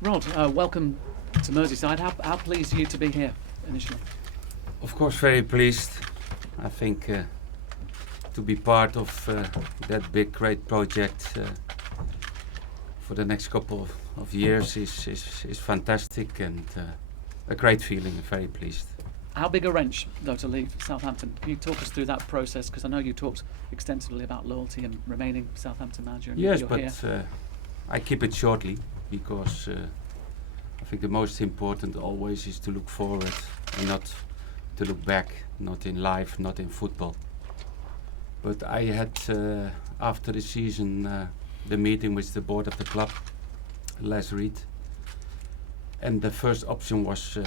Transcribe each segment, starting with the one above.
Rod, welcome to Merseyside. How pleased are you to be here initially? Of course, very pleased. I think to be part of that big, great project for the next couple of years is fantastic and a great feeling. Very pleased. How big a wrench, though, to leave Southampton? Can you talk us through that process? Because I know you talked extensively about loyalty and remaining Southampton manager. And Yes, you're but here. I keep it shortly because I think the most important always is to look forward and not to look back, not in life, not in football. But I had, after the season, the meeting with the board of the club last week, and the first option was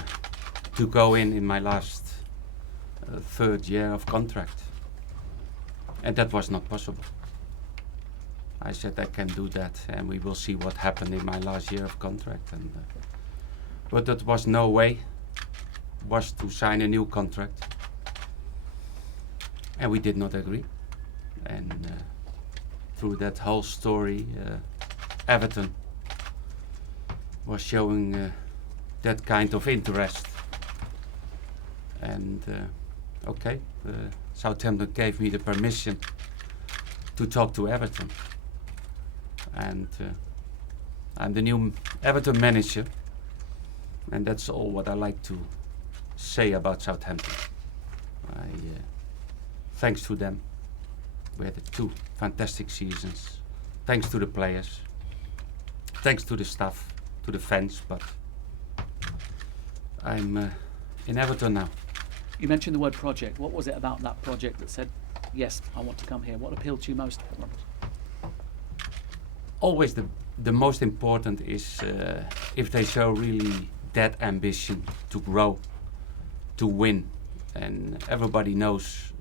to go in my last third year of contract, and that was not possible. I said I can do that, and we will see what happened in my last year of contract. And but that was no way. Was to sign a new contract, and we did not agree. And through that whole story, Everton was showing that kind of interest. And Southampton gave me the permission to talk to Everton. And I'm the new Everton manager, and that's all what I like to say about Southampton. Thanks to them, we had 2 fantastic seasons. Thanks to the players, thanks to the staff, to the fans, but I'm in Everton now. You mentioned the word project. What was it about that project that said, yes, I want to come here? What appealed to you most, Robert? Always the most important is if they show really that ambition to grow, to win. And everybody knows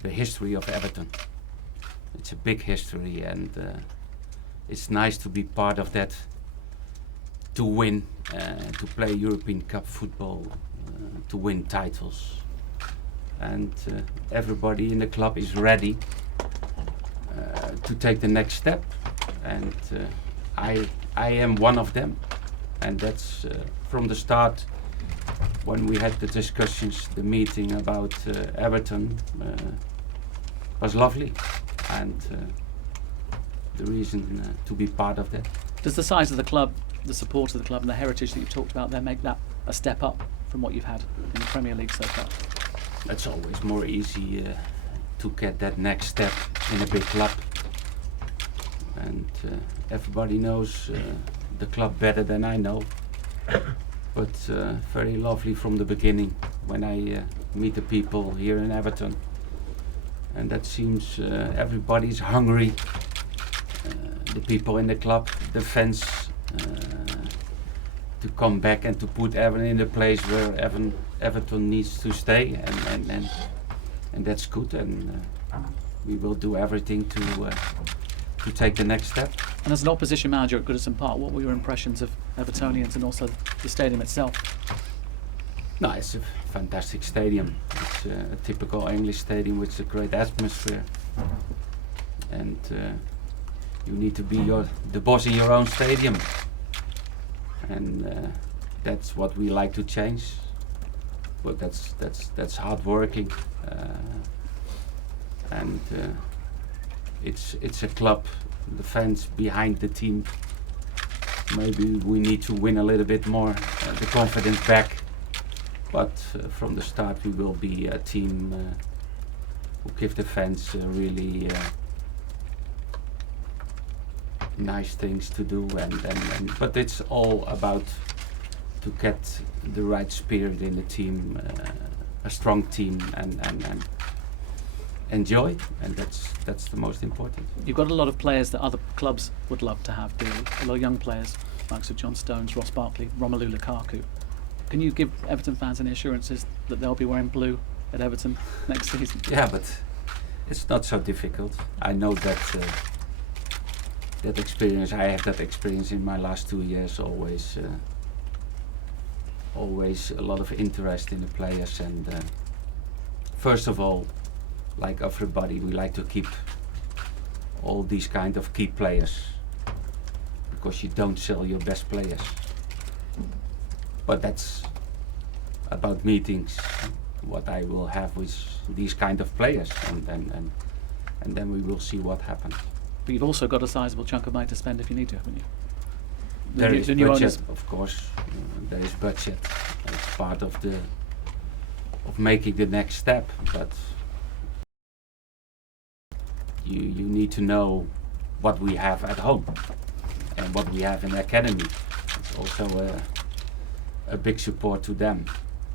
the history of Everton. It's a big history, and it's nice to be part of that, to win, to play European Cup football, to win titles. And everybody in the club is ready to take the next step, and I am one of them. And that's from the start, when we had the discussions, the meeting about Everton was lovely, and the reason to be part of that. Does the size of the club, the support of the club and the heritage that you've talked about there make that a step up from what you've had in the Premier League so far? It's always more easy to get that next step in a big club. And everybody knows the club better than I know. But very lovely from the beginning when I meet the people here in Everton. And that seems everybody's hungry. The people in the club, the fans, to come back and to put Everton in the place where Everton needs to stay, and that's good. And we will do everything to take the next step. And as an opposition manager at Goodison Park, what were your impressions of Evertonians and also the stadium itself? No, it's a fantastic stadium. It's a typical English stadium with a great atmosphere. And you need to be the boss in your own stadium. And that's what we like to change. But that's hard working. And it's a club, the fans behind the team. Maybe we need to win a little bit more, the confidence back. But from the start we will be a team who give the fans really nice things to do, but it's all about to get the right spirit in the team, a strong team, and enjoy, and that's the most important. You've got a lot of players that other clubs would love to have dearly. A lot of young players, like Sir John Stones, Ross Barkley, Romelu Lukaku. Can you give Everton fans any assurances that they'll be wearing blue at Everton next season? Yeah, but it's not so difficult. I know that that experience. I have that experience in my last 2 years. Always a lot of interest in the players, and first of all, like everybody, we like to keep all these kind of key players, because you don't sell your best players. But that's about meetings, what I will have with these kind of players, and then we will see what happens. But you've also got a sizable chunk of money to spend if you need to, haven't you? There is The new budget, owners. of course. There is budget. It's part of making the next step. But you need to know what we have at home and what we have in the academy. It's also a big support to them.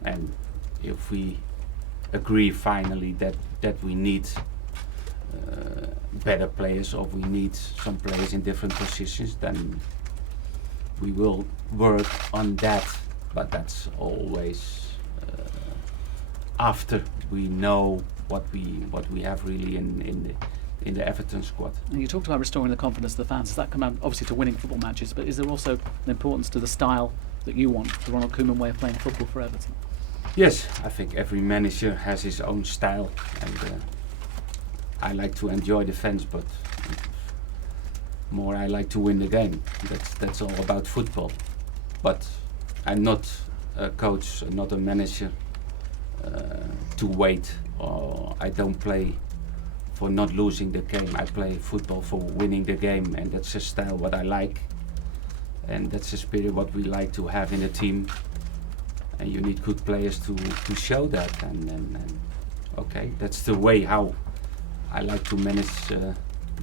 And if we agree finally that we need better players, or we need some players in different positions, then we will work on that. But that's always after we know what we have really in the Everton squad. And you talked about restoring the confidence of the fans. Does that come out obviously to winning football matches, but is there also an importance to the style that you want, the Ronald Koeman way of playing football for Everton? Yes, I think every manager has his own style, and I like to enjoy the fans, but more I like to win the game. That's all about football. But I'm not a coach, not a manager to wait, or I don't play for not losing the game. I play football for winning the game, and that's a style what I like, and that's the spirit what we like to have in a team. And you need good players to show that, and okay, that's the way how I like to manage the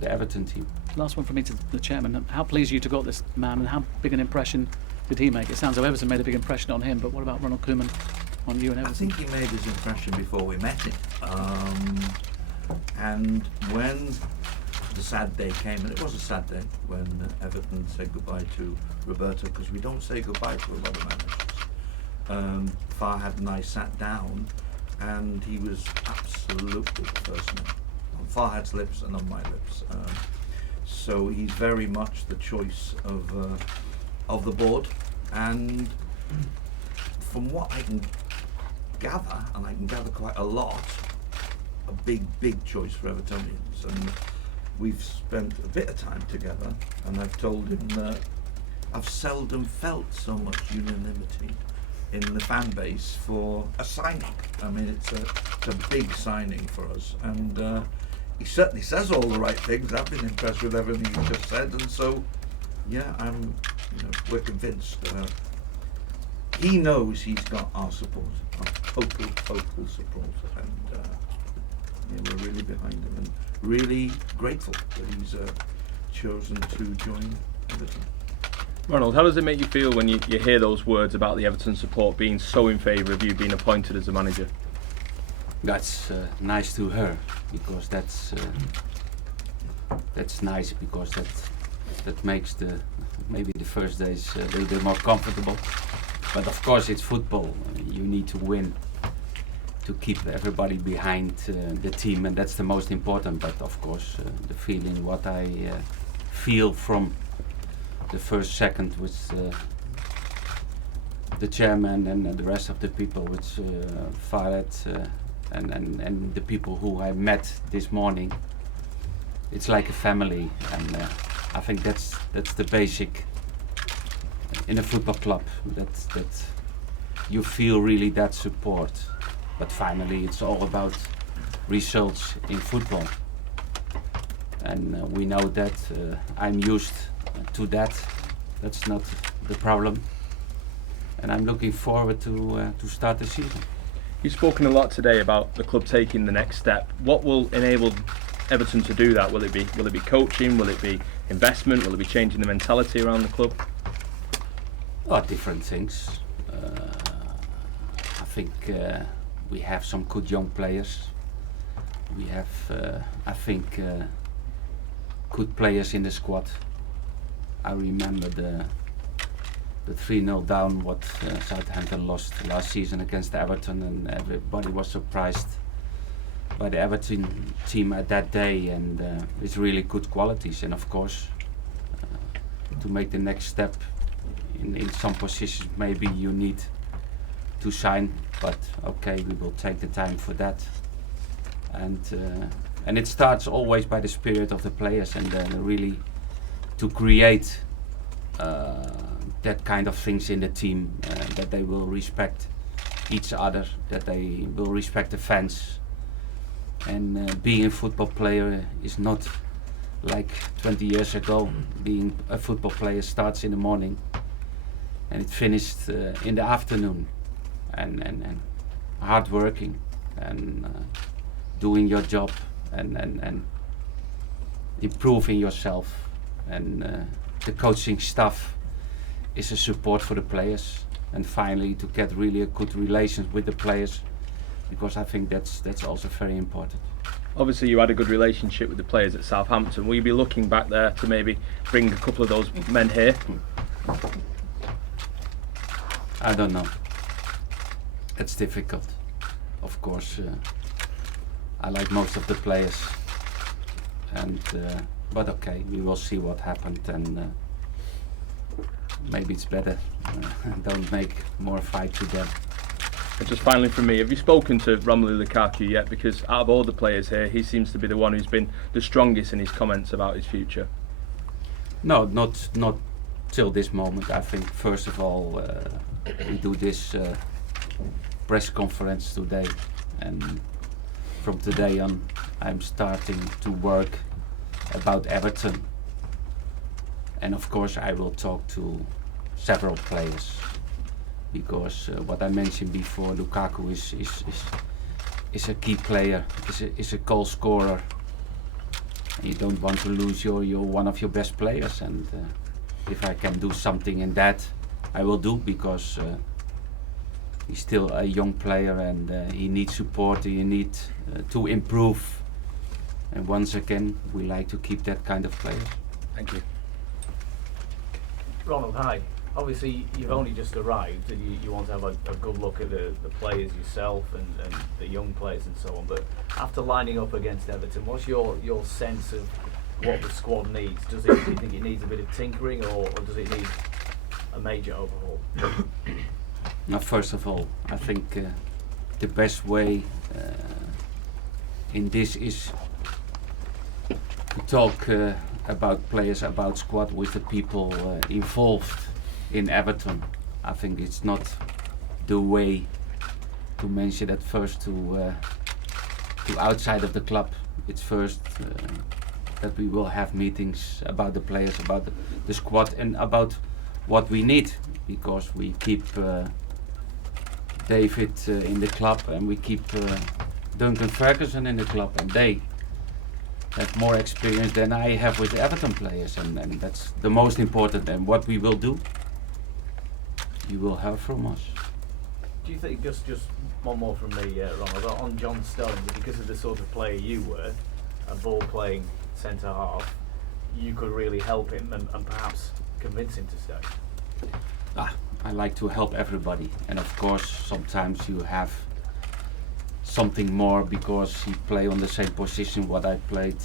Everton team. Last one from me to the chairman. How pleased are you to got this man, and how big an impression did he make? It sounds like Everton made a big impression on him, but what about Ronald Koeman on you and Everton? I think he made his impression before we met him. And when the sad day came, and it was a sad day when Everton said goodbye to Roberto, because we don't say goodbye to a lot of managers. Farhad and I sat down, and he was absolutely the first name on Farhad's lips and on my lips. So he's very much the choice of the board, and from what I can gather, and I can gather quite a lot, a big choice for Evertonians. And we've spent a bit of time together, and I've told him that I've seldom felt so much unanimity in the fan base for a signing. I mean, it's a big signing for us, and he certainly says all the right things. I've been impressed with everything he just said, and so yeah, we're convinced. He knows he's got our support, our total support, and we're really behind him, and really grateful that he's chosen to join Everton. Ronald, how does it make you feel when you hear those words about the Everton support being so in favour of you being appointed as a manager? That's nice to hear, because that's nice, because that makes maybe the first days a little bit more comfortable. But of course, it's football. You need to win to keep everybody behind the team, and that's the most important. But of course, the feeling what I feel from the first second with the chairman and the rest of the people, with Farhad and the people who I met this morning, it's like a family, and I think that's the basic in a football club, that you feel really that support. But finally, it's all about results in football, and we know that I'm used to that. That's not the problem, and I'm looking forward to start the season. You've spoken a lot today about the club taking the next step. What will enable Everton to do that? Will it be coaching? Will it be investment? Will it be changing the mentality around the club? Oh, different things. I think we have some good young players. We have, I think, good players in the squad. I remember the 3-0 down what Southampton lost last season against Everton, and everybody was surprised by the Everton team at that day, and it's really good qualities. And of course, to make the next step in some positions, maybe you need to sign, but okay, we will take the time for that. And it starts always by the spirit of the players, and really to create that kind of things in the team, that they will respect each other, that they will respect the fans. And being a football player is not like 20 years ago. Being a football player starts in the morning and it finished in the afternoon, and hard working and doing your job and improving yourself, and the coaching staff is a support for the players, and finally to get really a good relations with the players, because I think that's also very important. Obviously, you had a good relationship with the players at Southampton. Will you be looking back there to maybe bring a couple of those men here? I don't know. It's difficult. Of course, I like most of the players, and but okay, we will see what happened, and maybe it's better. Don't make more fight to them. And just finally from me, have you spoken to Romelu Lukaku yet? Because out of all the players here, he seems to be the one who's been the strongest in his comments about his future. No, not till this moment. I think first of all we do this press conference today, and from today on I'm starting to work about Everton, and of course I will talk to several players, because what I mentioned before, Lukaku is a key player, is a goal scorer. You don't want to lose your one of your best players, and if I can do something in that, I will do, because he's still a young player, and he needs support, he needs to improve, and once again we like to keep that kind of player. Thank you. Ronald, hi. Obviously, you've only just arrived, and you want to have a good look at the players yourself and the young players and so on. But after lining up against Everton, what's your sense of what the squad needs? Do you think it needs a bit of tinkering, or does it need a major overhaul? Now, first of all, I think the best way in this is to talk about players, about squad, with the people involved in Everton. I think it's not the way to mention that first to outside of the club. It's first that we will have meetings about the players, about the squad, and about what we need, because we keep David in the club, and we keep Duncan Ferguson in the club, and they have more experience than I have with the Everton players, and that's the most important. And what we will do, you will have from us. Do you think, just one more from me, Ronald, on John Stones, because of the sort of player you were, a ball-playing centre half, you could really help him and perhaps convince him to stay? I like to help everybody, and of course sometimes you have something more because he play on the same position what I played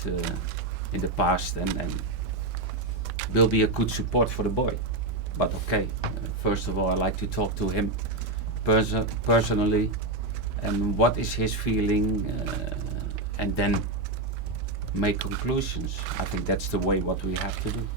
in the past, and will be a good support for the boy. But okay, first of all I like to talk to him personally, and what is his feeling, and then make conclusions. I think that's the way what we have to do.